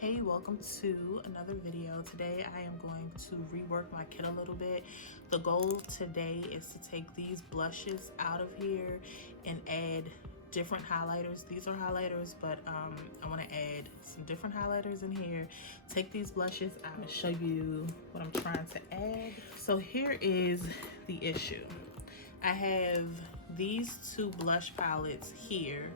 Hey, welcome to another video. Today I am going to rework my kit a little bit. The goal today is to take these blushes out of here and add different highlighters. These are highlighters, but I want to add some different highlighters in here. Take these blushes, I'm going to show you what I'm trying to add. So here is the issue. I have these two blush palettes here,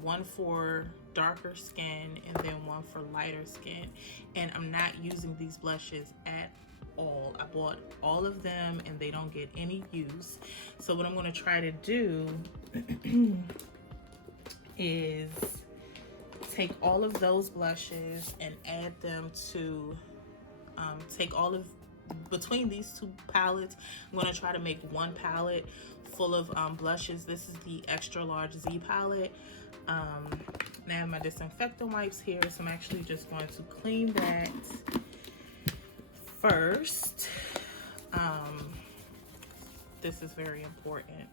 one for darker skin and then one for lighter skin, and I'm not using these blushes at all. I bought all of them and they don't get any use. So what I'm going to try to do is take all of those blushes and add them to take all of between these two palettes. I'm going to try to make one palette full of blushes. This is the extra large Z palette. And I have my disinfectant wipes here, so I'm actually just going to clean that first. This is very important.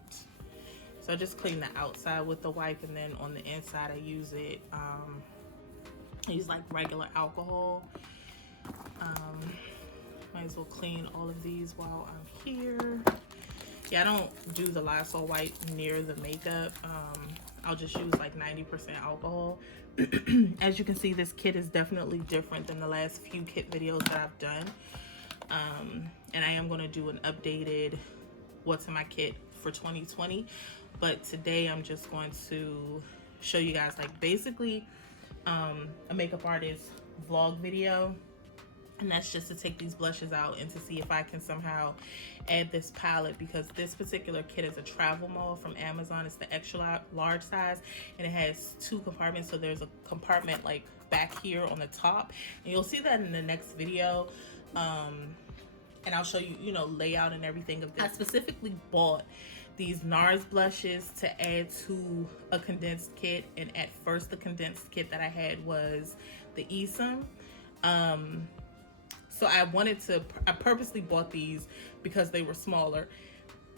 So I just clean the outside with the wipe, and then on the inside I use it, I use like regular alcohol. Might as well clean all of these while I'm here. Yeah, I don't do the Lysol wipe near the makeup. I'll just use like 90% alcohol. As you can see, this kit is definitely different than the last few kit videos that I've done. And I am going to do an updated what's in my kit for 2020. But today I'm just going to show you guys like basically a makeup artist vlog video. And that's just to take these blushes out and to see if I can somehow add this palette, because this particular kit is a travel mall from Amazon. It's the extra large size, and it has two compartments. So there's a compartment like back here on the top, and you'll see that in the next video. And I'll show you, you know, layout and everything of this. I specifically bought these NARS blushes to add to a condensed kit, and at first the condensed kit that I had was the Esom. So I purposely bought these because they were smaller.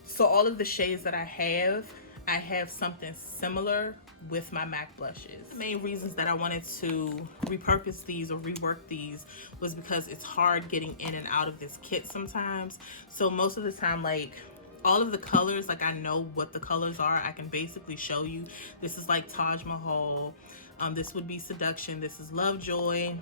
So all of the shades that I have something similar with my MAC blushes. The main reasons that I wanted to repurpose these or rework these was because it's hard getting in and out of this kit sometimes. So most of the time, like all of the colors, like I know what the colors are. I can basically show you. This is like Taj Mahal. This would be Seduction. This is Lovejoy.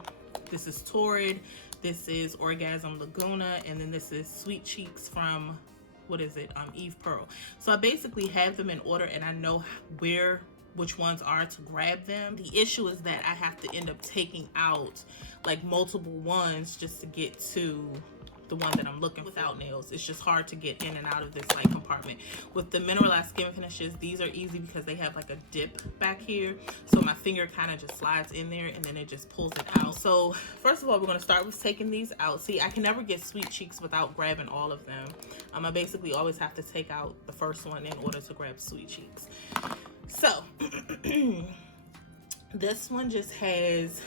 This is Torrid. This is Orgasm Laguna, and then this is Sweet Cheeks from, what is it, Eve Pearl. So I basically have them in order, and I know which ones are to grab them. The issue is that I have to end up taking out like multiple ones just to get to the one that I'm looking for. Without nails, it's just hard to get in and out of this like compartment. With the mineralized skin finishes, these are easy because they have like a dip back here, so my finger kind of just slides in there and then it just pulls it out. So first of all, we're going to start with taking these out. See, I can never get Sweet Cheeks without grabbing all of them. I basically always have to take out the first one in order to grab Sweet Cheeks. So this one just has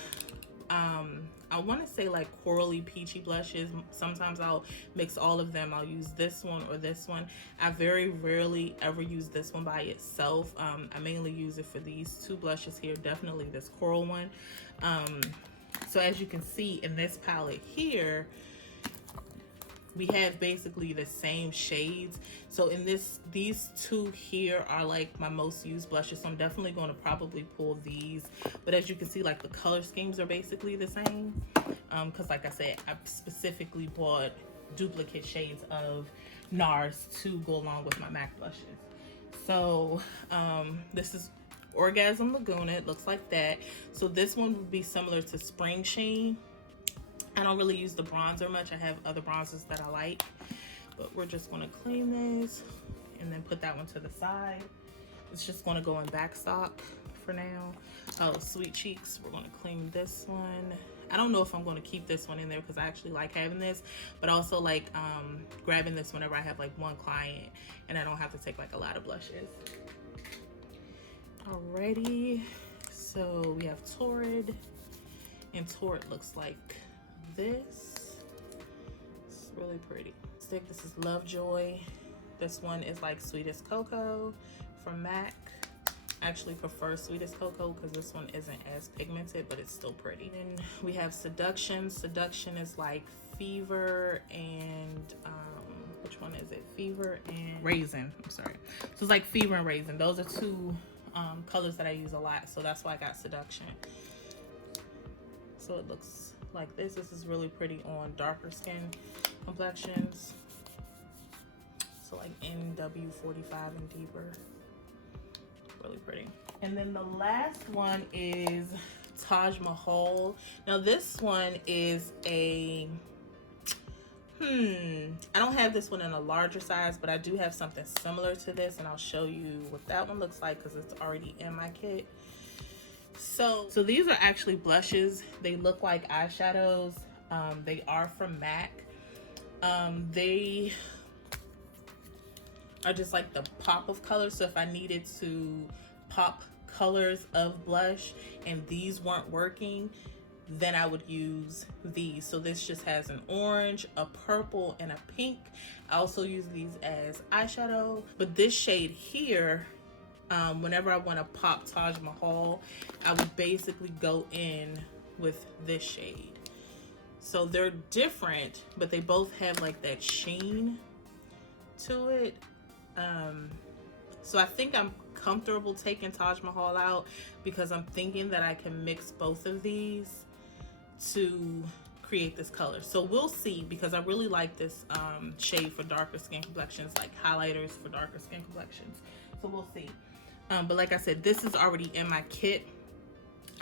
I want to say like corally peachy blushes. Sometimes I'll mix all of them. I'll use this one or this one. I very rarely ever use this one by itself. I mainly use it for these two blushes here, definitely this coral one. So as you can see in this palette here, we have basically the same shades. So in these two here are like my most used blushes, so I'm definitely going to probably pull these. But as you can see, like the color schemes are basically the same, because like I said, I specifically bought duplicate shades of NARS to go along with my MAC blushes. So this is Orgasm Laguna. It looks like that. So this one would be similar to Spring Sheen. I don't really use the bronzer much. I have other bronzers that I like, but we're just going to clean this and then put that one to the side. It's just going to go in backstock for now. Oh, Sweet Cheeks, we're going to clean this one. I don't know if I'm going to keep this one in there because I actually like having this, but also like grabbing this whenever I have like one client and I don't have to take like a lot of blushes. Alrighty, so we have Torrid, and Torrid looks like this. It's really pretty. Stick, this is Lovejoy. This one is like Sweetest Cocoa from MAC. actually prefer Sweetest Cocoa because this one isn't as pigmented, but it's still pretty. And we have Seduction. Seduction is like Fever and which one is it? Fever and Raisin. I'm sorry. So it's like Fever and Raisin. Those are two colors that I use a lot, so that's why I got Seduction. So it looks like this. This is really pretty on darker skin complexions. So like NW45 and deeper. Really pretty. And then the last one is Taj Mahal. Now this one is a I don't have this one in a larger size, but I do have something similar to this, and I'll show you what that one looks like because it's already in my kit. So these are actually blushes. They look like eyeshadows. They are from MAC. They are just like the pop of color. So if I needed to pop colors of blush and these weren't working, then I would use these. So this just has an orange, a purple, and a pink. I also use these as eyeshadow. But this shade here, whenever I want to pop Taj Mahal, I would basically go in with this shade. So they're different, but they both have like that sheen to it. So I think I'm comfortable taking Taj Mahal out because I'm thinking that I can mix both of these to create this color. So we'll see, because I really like this shade for darker skin complexions, like highlighters for darker skin complexions. So we'll see. But like I said, this is already in my kit,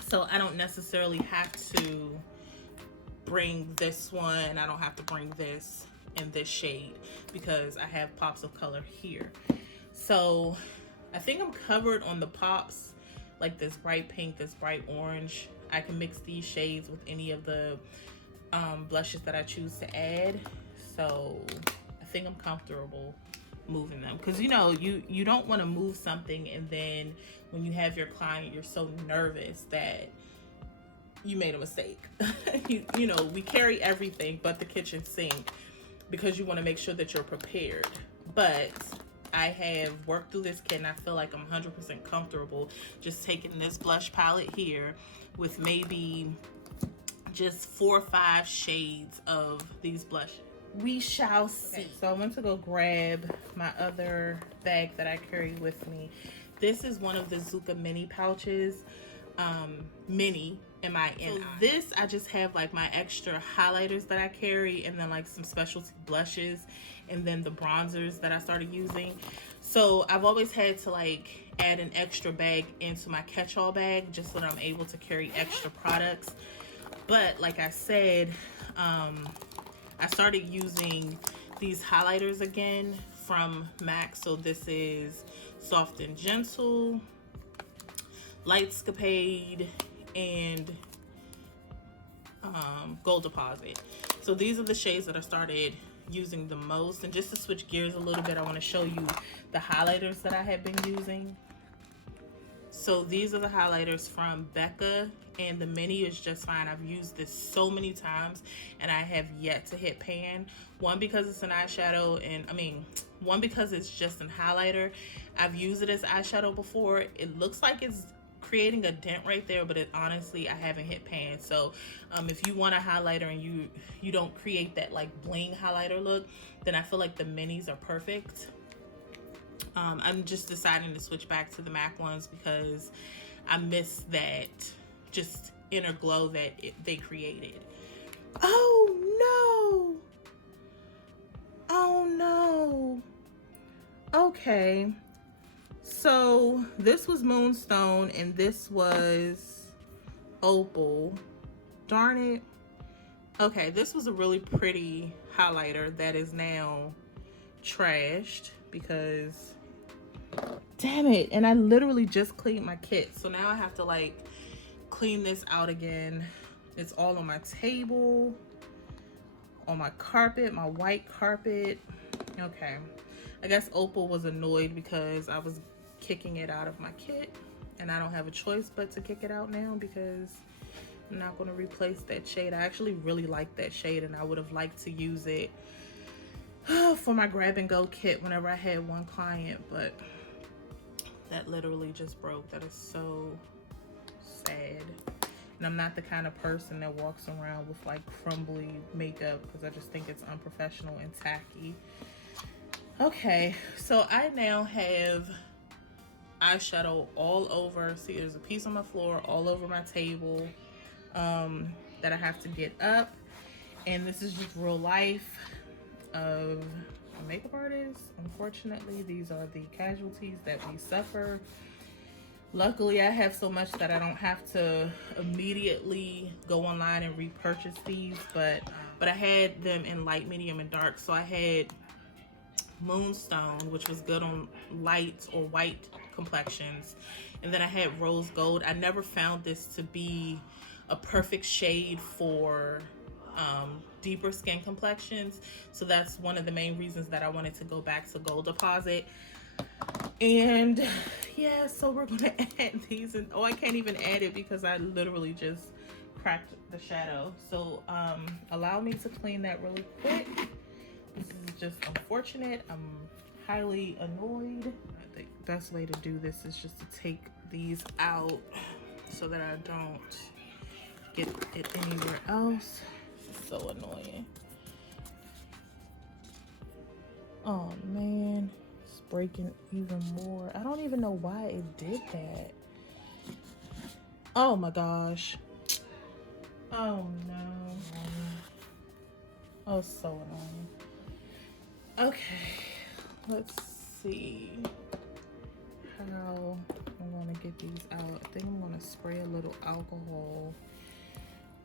so I don't necessarily have to bring this one. I don't have to bring this in this shade because I have pops of color here. So I think I'm covered on the pops, like this bright pink, this bright orange. I can mix these shades with any of the blushes that I choose to add. So I think I'm comfortable moving them, because you know, you don't want to move something and then when you have your client, you're so nervous that you made a mistake. you know, we carry everything but the kitchen sink because you want to make sure that you're prepared. But I have worked through this kit and I feel like I'm 100% comfortable just taking this blush palette here with maybe just 4 or 5 shades of these blushes. We shall see. Okay, so I went to go grab my other bag that I carry with me. This is one of the Xoxo mini pouches, mini, M-I-N-I. So this, I just have like my extra highlighters that I carry, and then like some specialty blushes, and then the bronzers that I started using. So I've always had to like add an extra bag into my catch-all bag just so that I'm able to carry extra products. But like I said, I started using these highlighters again from MAC. So this is Soft and Gentle, Lightscapade, and Gold Deposit. So these are the shades that I started using the most. And just to switch gears a little bit, I want to show you the highlighters that I have been using. So these are the highlighters from Becca, and the mini is just fine. I've used this so many times and I have yet to hit pan. One, because it's an eyeshadow, and one, because it's just an highlighter. I've used it as eyeshadow before. It looks like it's creating a dent right there, but honestly, I haven't hit pan. So if you want a highlighter and you don't create that like bling highlighter look, then I feel like the minis are perfect. I'm just deciding to switch back to the MAC ones because I miss that just inner glow that they created. Oh no! Oh no! Okay. So this was Moonstone and this was Opal. Darn it. Okay, this was a really pretty highlighter that is now trashed because, damn it. And I literally just cleaned my kit. So now I have to like clean this out again. It's all on my table, on my carpet, my white carpet. Okay. I guess Opal was annoyed because I was kicking it out of my kit, and I don't have a choice but to kick it out now because I'm not going to replace that shade. I actually really like that shade, and I would have liked to use it for my grab and go kit whenever I had one client, but That literally just broke. That is so sad. And I'm not the kind of person that walks around with like crumbly makeup because I just think it's unprofessional and tacky. Okay, so I now have eyeshadow all over. See, there's a piece on my floor, all over my table, that I have to get up. And this is just real life of a makeup artist. Unfortunately, these are the casualties that we suffer. Luckily, I have so much that I don't have to immediately go online and repurchase these, but I had them in light, medium, and dark. So I had Moonstone, which was good on light or white complexions, and then I had Rose Gold. I never found this to be a perfect shade for deeper skin complexions, so that's one of the main reasons that I wanted to go back to Gold Deposit. And yeah, so we're gonna add these, and oh, I can't even add it because I literally just cracked the shadow. So allow me to clean that really quick. This is just unfortunate. I'm highly annoyed. I think the best way to do this is just to take these out so that I don't get it anywhere else. It's so annoying. Oh man, it's breaking even more. I don't even know why it did that. Oh my gosh. Oh no. Oh, so annoying. Okay, let's see how I'm gonna get these out. I think I'm gonna spray a little alcohol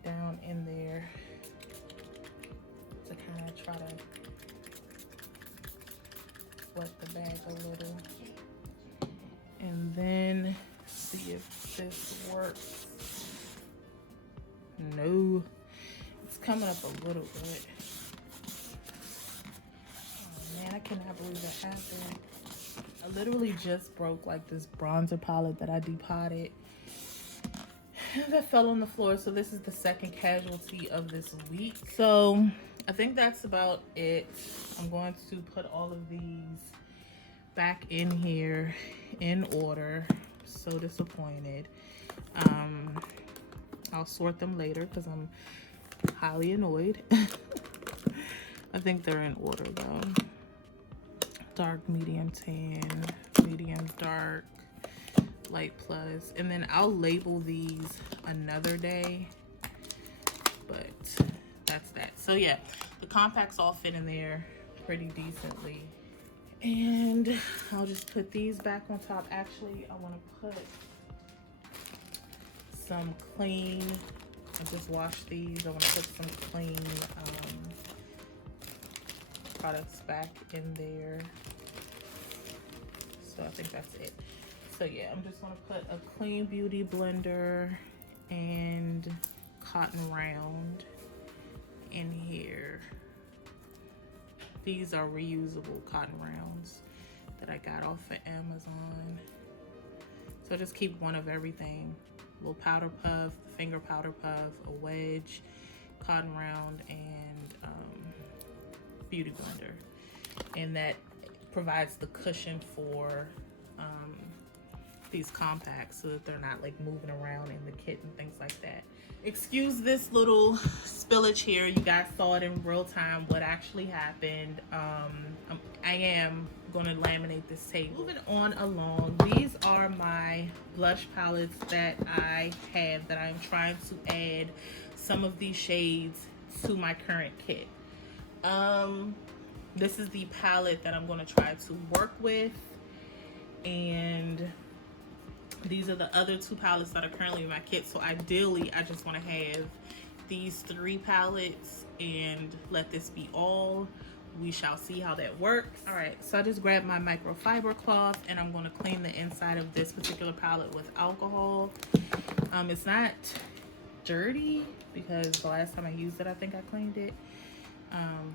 down in there to kind of try to wet the bag a little, and then see if this works. No, it's coming up a little bit. Oh man, I cannot believe that happened. I literally just broke like this bronzer palette that I depotted that fell on the floor. So this is the second casualty of this week. So I think that's about it. I'm going to put all of these back in here in order. So disappointed. I'll sort them later because I'm highly annoyed. I think they're in order though. Dark, medium tan, medium dark, light plus, and then I'll label these another day, but that's that. So yeah, the compacts all fit in there pretty decently, and I'll just put these back on top. Actually, I want to put some clean, I just washed these. I want to put some clean products back in there. So I think that's it. So yeah, I'm just gonna put a clean beauty blender and cotton round in here. These are reusable cotton rounds that I got off of Amazon. So just keep one of everything. A little powder puff, finger powder puff, a wedge, cotton round, and beauty blender. And that provides the cushion for these compacts so that they're not like moving around in the kit and things like that. Excuse this little spillage here. You guys saw it in real time what actually happened. I am going to laminate this table. Moving on along, these are my blush palettes that I have that I'm trying to add some of these shades to my current kit. This is the palette that I'm going to try to work with, and these are the other two palettes that are currently in my kit. So ideally I just want to have these 3 palettes and let this be all. We shall see how that works. All right, so I just grabbed my microfiber cloth and I'm going to clean the inside of this particular palette with alcohol. It's not dirty because the last time I used it I think I cleaned it.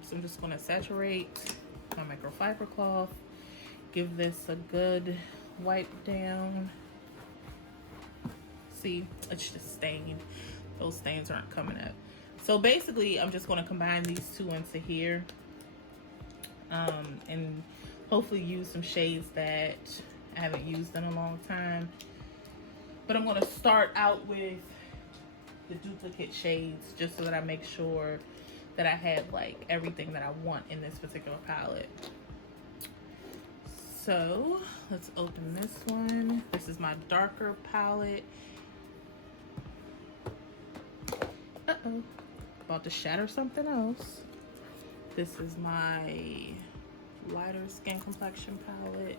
So I'm just going to saturate my microfiber cloth, give this a good wipe down. See, it's just stained. Those stains aren't coming up. So basically I'm just going to combine these two into here, and hopefully use some shades that I haven't used in a long time. But I'm going to start out with the duplicate shades just so that I make sure that I have like everything that I want in this particular palette. So let's open this one. This is my darker palette. Uh-oh, about to shatter something else. This is my lighter skin complexion palette.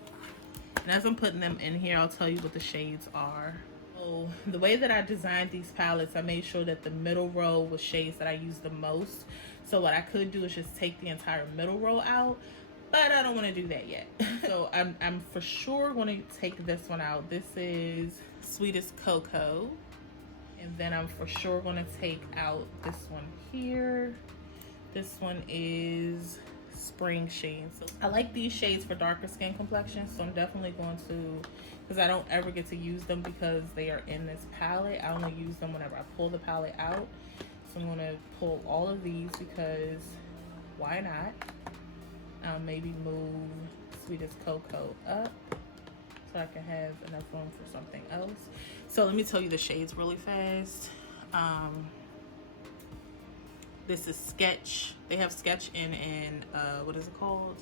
And as I'm putting them in here, I'll tell you what the shades are. So the way that I designed these palettes, I made sure that the middle row was shades that I use the most. So what I could do is just take the entire middle row out, but I don't want to do that yet. So I'm for sure going to take this one out. This is Sweetest Cocoa. And then I'm for sure going to take out this one here. This one is Spring Shade. So I like these shades for darker skin complexions, so I'm definitely going to, because I don't ever get to use them because they are in this palette. I only use them whenever I pull the palette out. So I'm going to pull all of these because why not? Maybe move Sweetest Cocoa up so I can have enough room for something else. So let me tell you the shades really fast. This is Sketch. They have Sketch in what is it called?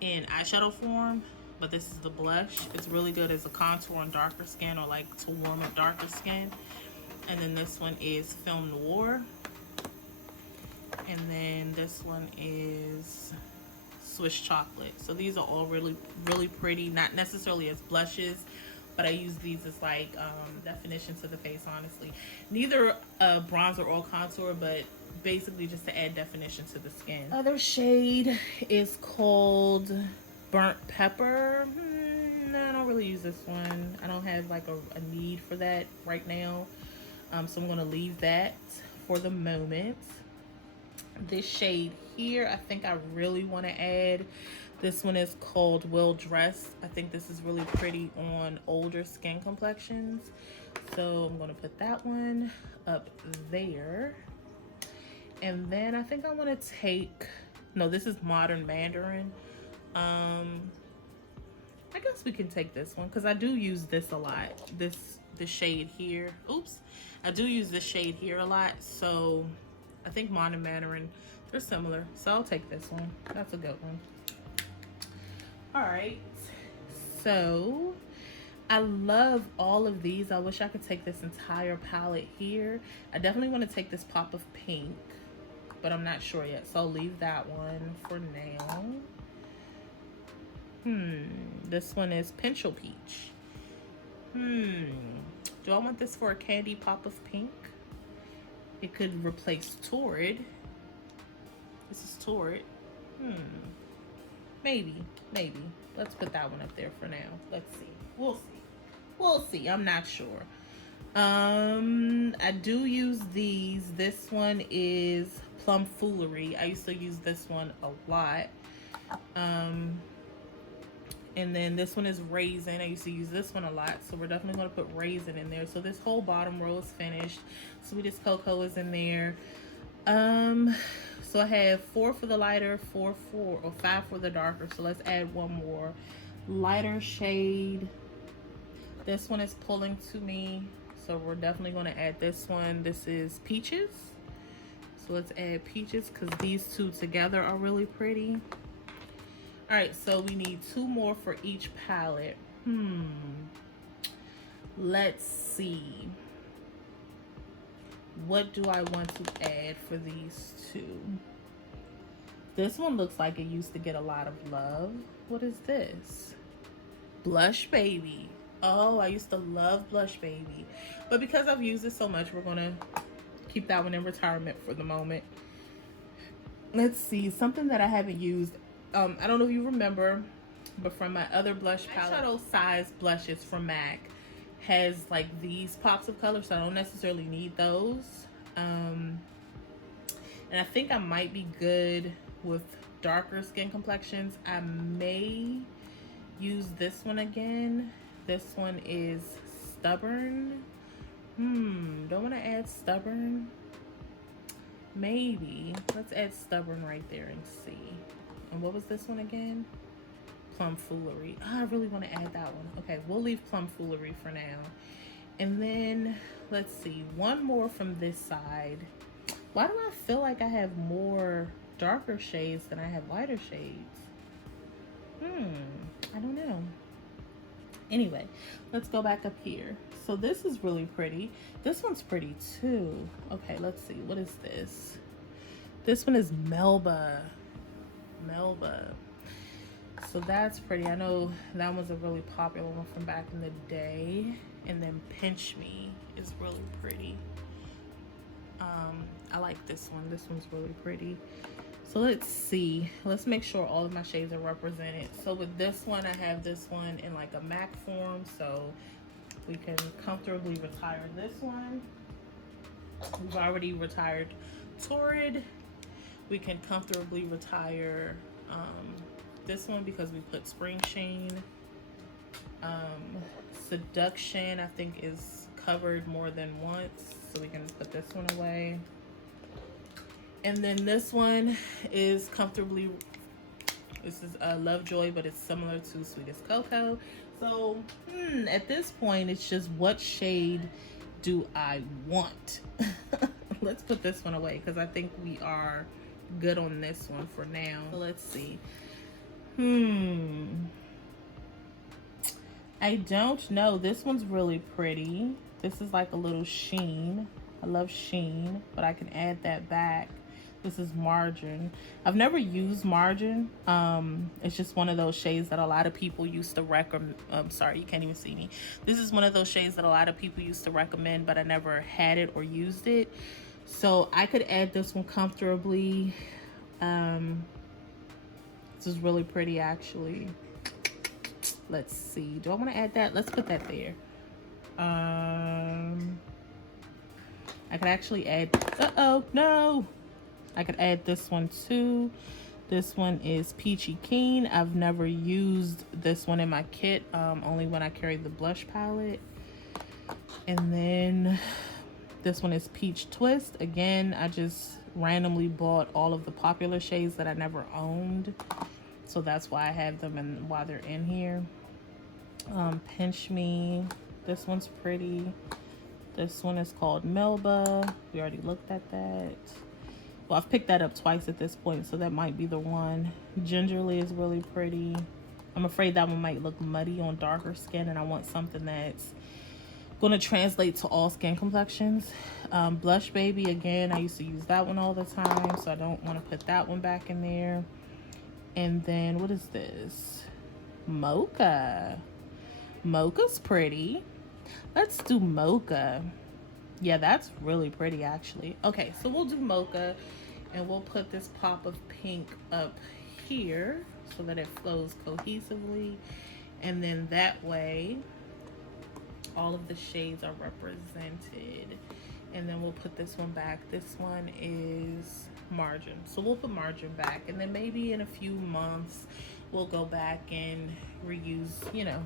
In eyeshadow form, but this is the blush. It's really good as a contour on darker skin or like to warm up darker skin. And then this one is Film Noir. And then this one is Swiss Chocolate. So these are all really, really pretty. Not necessarily as blushes, but I use these as like definition to the face, honestly. Neither bronzer or contour, but basically just to add definition to the skin. Other shade is called Burnt Pepper. No, I don't really use this one. I don't have like a need for that right now. So I'm gonna leave that for the moment. This shade here, I think I really want to add. This one is called Well Dressed. I think this is really pretty on older skin complexions. So I'm gonna put that one up there. And then I think I want to take, no, this is Modern Mandarin. I guess we can take this one because I do use this a lot. The shade here. Oops. I do use this shade here a lot. So I think Modern Mandarin, they're similar. So I'll take this one. That's a good one. All right. So I love all of these. I wish I could take this entire palette here. I definitely want to take this pop of pink, but I'm not sure yet. So I'll leave that one for now. This one is Pencil Peach. Do I want this for a candy pop of pink? It could replace Torrid. This is Torrid. Maybe. Let's put that one up there for now. Let's see. We'll see. I'm not sure. I do use these. This one is Plum Foolery. I used to use this one a lot. And then this one is Raisin. I used to use this one a lot, so we're definitely going to put Raisin in there. So this whole bottom row is finished. Sweetest Cocoa is in there. So I have 4 for the lighter, 5 for the darker. So let's add one more lighter shade. This one is pulling to me, so we're definitely going to add this one. This is Peaches. So let's add Peaches because these two together are really pretty. All right, so we need 2 more for each palette. Let's see. What do I want to add for these 2? This one looks like it used to get a lot of love. What is this? Blush Baby. Oh, I used to love Blush Baby. But because I've used it so much, we're going to keep that one in retirement for the moment. Let's see. Something that I haven't used. I don't know if you remember, but from my other blush palette, eyeshadow size blushes from MAC has like these pops of color, so I don't necessarily need those. And I think I might be good with darker skin complexions. I may use this one again. This one is Stubborn. Don't want to add Stubborn. Maybe. Let's add Stubborn right there and see. And what was this one again? Plum Foolery. Oh, I really want to add that one. Okay, we'll leave Plum Foolery for now. And then, let's see, one more from this side. Why do I feel like I have more darker shades than I have lighter shades? I don't know. Anyway, let's go back up here. So this is really pretty. This one's pretty too. Okay, let's see. What is this? This one is Melba. Melba. So that's pretty. I know that was a really popular one from back in the day. And then Pinch Me is really pretty. I like this one. This one's really pretty. So let's see. Let's make sure all of my shades are represented. So with this one, I have this one in like a MAC form. So we can comfortably retire this one. We've already retired Torrid. We can comfortably retire this one because we put Spring Sheen. Seduction, I think, is covered more than once. So we can put this one away. And then this one is comfortably, this is Lovejoy, but it's similar to Sweetest Cocoa. So at this point, it's just what shade do I want? Let's put this one away because I think we are good on this one for now. So let's see. I don't know. This one's really pretty. This is like a little sheen. I love sheen, but I can add that back. This is Margin. I've never used Margin. It's just one of those shades that a lot of people used to recommend. Sorry, you can't even see me. This is one of those shades that a lot of people used to recommend, but I never had it or used it. So I could add this one comfortably. This is really pretty, actually. Let's see. Do I want to add that? Let's put that there. I could actually add... Uh-oh, no! I could add this one too. This one is Peachy Keen. I've never used this one in my kit, only when I carry the blush palette. And then this one is Peach Twist. Again, I just randomly bought all of the popular shades that I never owned. So that's why I have them and why they're in here. Pinch Me. This one's pretty. This one is called Melba. We already looked at that. Well, I've picked that up twice at this point, so that might be the one. Gingerly is really pretty. I'm afraid that one might look muddy on darker skin, and I want something that's going to translate to all skin complexions. Blush Baby, again, I used to use that one all the time, so I don't want to put that one back in there. And then, what is this? Mocha. Mocha's pretty. Let's do Mocha. Yeah, that's really pretty, actually. Okay, so we'll do Mocha, and we'll put this pop of pink up here so that it flows cohesively. And then that way, all of the shades are represented. And then we'll put this one back. This one is Margin. So we'll put Margin back. And then maybe in a few months, we'll go back and reuse, you know,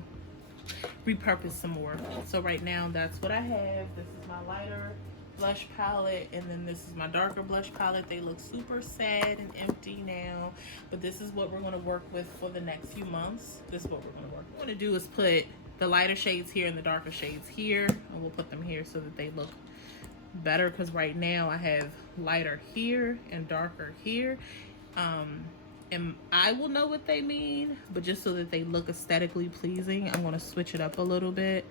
repurpose some more. So right now, that's what I have. This is my lighter blush palette, and then this is my darker blush palette. They look super sad and empty now, but this is what we're going to work with for the next few months. This is what we're going to work. What we're going to do is put the lighter shades here and the darker shades here, and we'll put them here so that they look better, because right now I have lighter here and darker here. And I will know what they mean, but just so that they look aesthetically pleasing, I'm going to switch it up a little bit.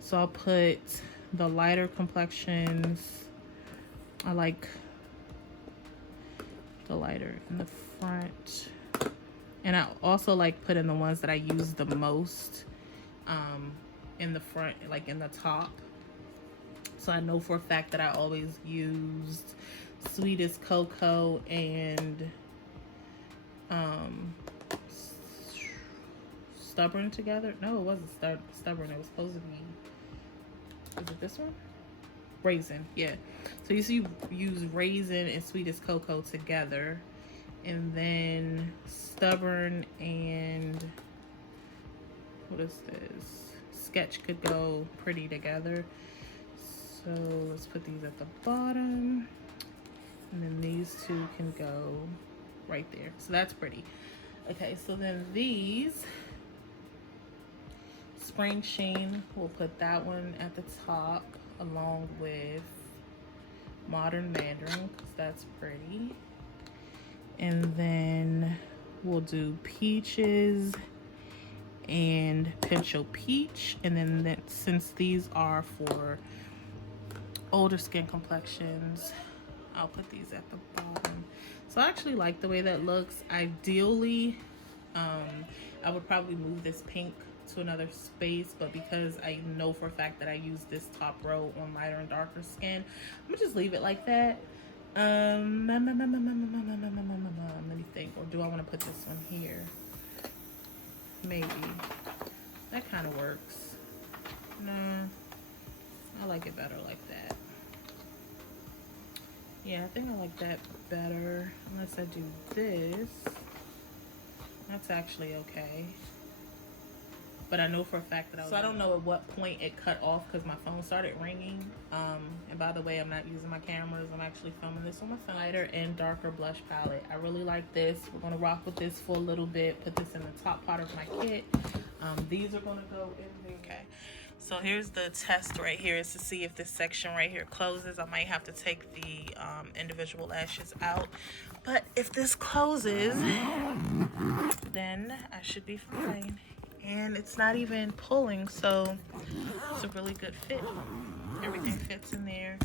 So I'll put the lighter complexions. I like the lighter in the front. And I also like putting the ones that I use the most in the front, like in the top. So I know for a fact that I always used Sweetest Cocoa and Stubborn together. No, it wasn't Stubborn. It was supposed to be, is it this one? Raisin. Yeah. So you use Raisin and Sweetest Cocoa together, and then Stubborn and what is this? Sketch could go pretty together. So let's put these at the bottom, and then these two can go right there. So that's pretty. Okay, so then these Spring Sheen, we'll put that one at the top along with Modern Mandarin because that's pretty. And then we'll do Peaches and Pincho Peach. And then since these are for older skin complexions, I'll put these at the bottom. So I actually like the way that looks. Ideally, I would probably move this pink to another space, but because I know for a fact that I use this top row on lighter and darker skin, I'm gonna just leave it like that. Let me think. Or do I want to put this one here? Maybe. That kind of works. Nah, I like it better like that. Yeah, I think I like that better. Unless I do this. That's actually okay. But I know for a fact that I don't know at what point it cut off because my phone started ringing. And by the way, I'm not using my cameras. I'm actually filming this on my phone. Lighter and darker blush palette. I really like this. We're going to rock with this for a little bit. Put this in the top part of my kit. These are going to go in there. Okay. So here's the test right here, is to see if this section right here closes. I might have to take the individual lashes out. But if this closes, then I should be fine. And it's not even pulling, so it's a really good fit. Everything fits in there.